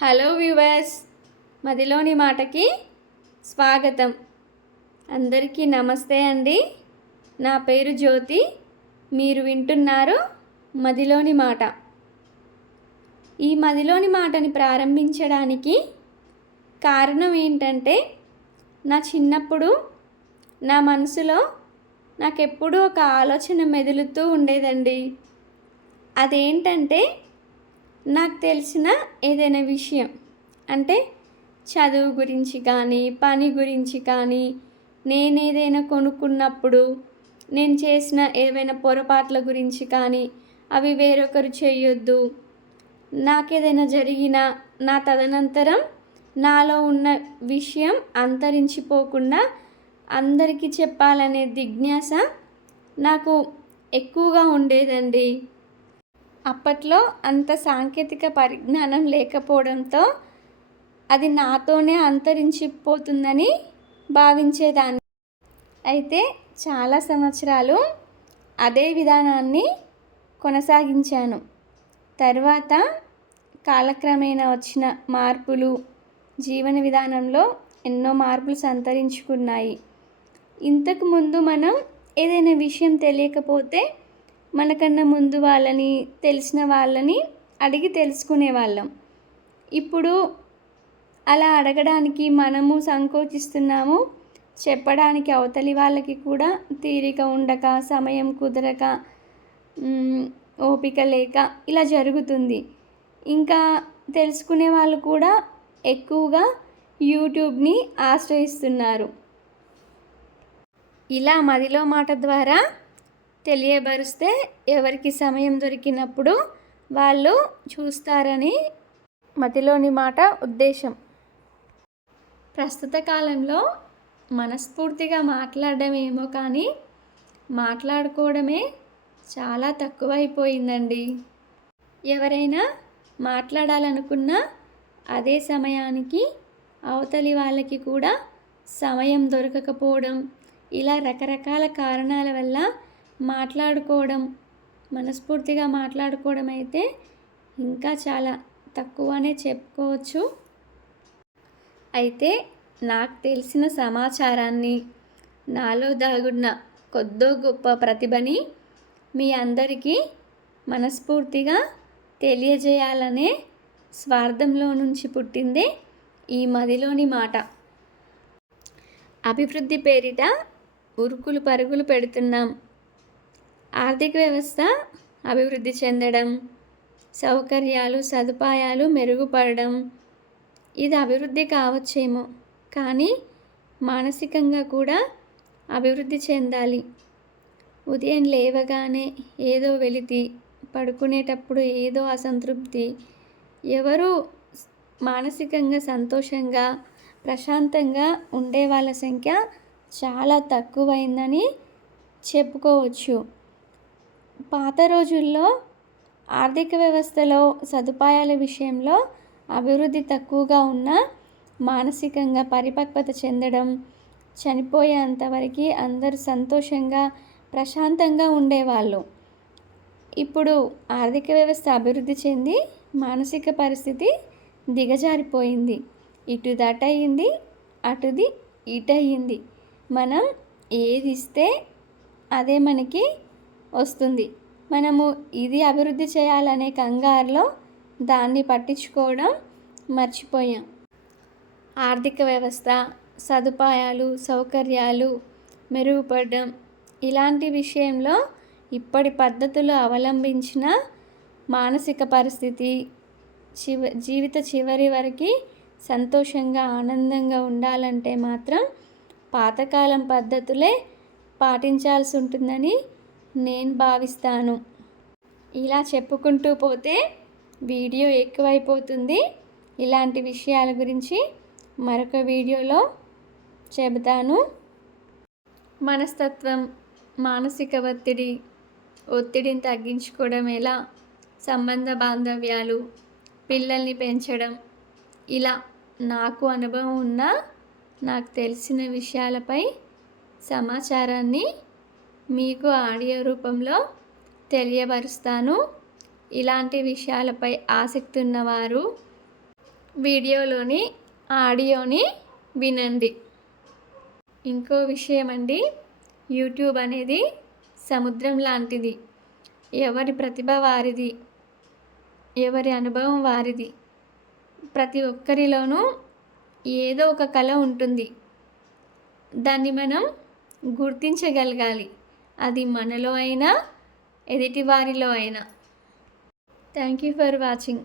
Hello viewers, మదిలోని మాటకి స్వాగతం. అందరికీ నమస్తే అండి. నా పేరు జ్యోతి. మీరు వింటున్నారు మదిలోని మాట. ఈ మదిలోని మాటని ప్రారంభించడానికి కారణం ఏంటంటే, నా చిన్నప్పుడు నా మనసులో నాకెప్పుడూ ఒక ఆలోచన మెదులుతూ ఉండేదండి. అదేంటంటే, నాకు తెలిసిన ఏదైనా విషయం అంటే చదువు గురించి కానీ, పని గురించి కానీ, నేనేదైనా కొనుక్కున్నప్పుడు నేను చేసిన ఏవైనా పొరపాట్ల గురించి కానీ, అవి వేరొకరు చేయొద్దు, నాకేదైనా జరిగినా నా తదనంతరం నాలో ఉన్న విషయం అంతరించిపోకుండా అందరికీ చెప్పాలనే జిజ్ఞాస నాకు ఎక్కువగా ఉండేదండి. అప్పట్లో అంత సాంకేతిక పరిజ్ఞానం లేకపోవడంతో అది నాతోనే అంతరించిపోతుందని భావించేదాన్ని. అయితే చాలా సంవత్సరాలు అదే విధానాన్ని కొనసాగించాను. తర్వాత కాలక్రమేణా వచ్చిన మార్పులు జీవన విధానంలో ఎన్నో మార్పులు సంతరించుకున్నాయి. ఇంతకుముందు మనం ఏదైనా విషయం తెలియకపోతే మనకన్నా ముందు వాళ్ళని, తెలిసిన వాళ్ళని అడిగి తెలుసుకునేవాళ్ళం. ఇప్పుడు అలా అడగడానికి మనము సంకోచిస్తున్నాము. చెప్పడానికి అవతలి వాళ్ళకి కూడా తీరిక ఉండక, సమయం కుదరక, ఓపిక లేక ఇలా జరుగుతుంది. ఇంకా తెలుసుకునే వాళ్ళు కూడా ఎక్కువగా యూట్యూబ్ని ఆశ్రయిస్తున్నారు. ఇలా మదిలో మాట ద్వారా తెలియబరుస్తే ఎవరికి సమయం దొరికినప్పుడు వాళ్ళు చూస్తారని మదిలోని మాట ఉద్దేశం. ప్రస్తుత కాలంలో మనస్ఫూర్తిగా మాట్లాడడం ఏమో కానీ మాట్లాడుకోవడమే చాలా తక్కువైపోయిందండి. ఎవరైనా మాట్లాడాలనుకున్నా అదే సమయానికి అవతలి వాళ్ళకి కూడా సమయం దొరకకపోవడం, ఇలా రకరకాల కారణాల వల్ల మనస్ఫూర్తిగా మాట్లాడుకోవడం అయితే ఇంకా చాలా తక్కువనే చెప్పుకోవచ్చు. అయితే నాకు తెలిసిన సమాచారాన్ని, నాలో దాగున్న కొద్దో గొప్ప ప్రతిభని మీ అందరికీ మనస్ఫూర్తిగా తెలియజేయాలనే స్వార్థంలో నుంచి పుట్టిందే ఈ మదిలోని మాట. అభివృద్ధి పేరిట ఉరుకులు పరుగులు పెడుతున్నాం. ఆర్థిక వ్యవస్థ అభివృద్ధి చెందడం, సౌకర్యాలు, సదుపాయాలు మెరుగుపడడం, ఇది అభివృద్ధి కావచ్చేమో, కానీ మానసికంగా కూడా అభివృద్ధి చెందాలి. ఉదయం లేవగానే ఏదో వెలితి, పడుకునేటప్పుడు ఏదో అసంతృప్తి, ఎవరు మానసికంగా సంతోషంగా, ప్రశాంతంగా ఉండే వాళ్ళ సంఖ్య చాలా తక్కువైందని చెప్పుకోవచ్చు. పాత రోజుల్లో ఆర్థిక వ్యవస్థలో సదుపాయాల విషయంలో అభివృద్ధి తక్కువగా ఉన్న మానసికంగా పరిపక్వత చెందడం, చనిపోయేంతవరకు అందరూ సంతోషంగా, ప్రశాంతంగా ఉండేవాళ్ళు. ఇప్పుడు ఆర్థిక వ్యవస్థ అభివృద్ధి చెంది మానసిక పరిస్థితి దిగజారిపోయింది. ఇటు దటయింది, అటుది ఇటయింది. మనం ఏది ఇస్తే అదే మనకి వస్తుంది. మనము ఇది అభివృద్ధి చేయాలనే కంగారులో దాన్ని పట్టించుకోవడం మర్చిపోయాం. ఆర్థిక వ్యవస్థ, సదుపాయాలు, సౌకర్యాలు మెరుగుపడడం ఇలాంటి విషయంలో ఇప్పటి పద్ధతులు అవలంబించిన మానసిక పరిస్థితి జీవిత చివరి వరకు సంతోషంగా, ఆనందంగా ఉండాలంటే మాత్రం పాతకాలం పద్ధతులే పాటించాల్సి ఉంటుందని నేను భావిస్తాను. ఇలా చెప్పుకుంటూ పోతే వీడియో ఎక్కువైపోతుంది. ఇలాంటి విషయాల గురించి మరొక వీడియోలో చెబుతాను. మనస్తత్వం, మానసిక ఒత్తిడిని తగ్గించుకోవడం ఎలా, సంబంధ బాంధవ్యాలు, పిల్లల్ని పెంచడం, ఇలా నాకు అనుభవం ఉన్న, నాకు తెలిసిన విషయాలపై సమాచారాన్ని మీకు ఆడియో రూపంలో తెలియపరుస్తాను. ఇలాంటి విషయాలపై ఆసక్తి ఉన్నవారు వీడియోలోని ఆడియోని వినండి. ఇంకో విషయం అండి, యూట్యూబ్ అనేది సముద్రం లాంటిది. ఎవరి ప్రతిభ వారిది, ఎవరి అనుభవం వారిది. ప్రతి ఒక్కరిలోనూ ఏదో ఒక కళ ఉంటుంది. దాన్ని మనం గుర్తించగలగాలి. అది మనలో అయినా, ఎదుటి వారిలో అయినా. Thank you for watching.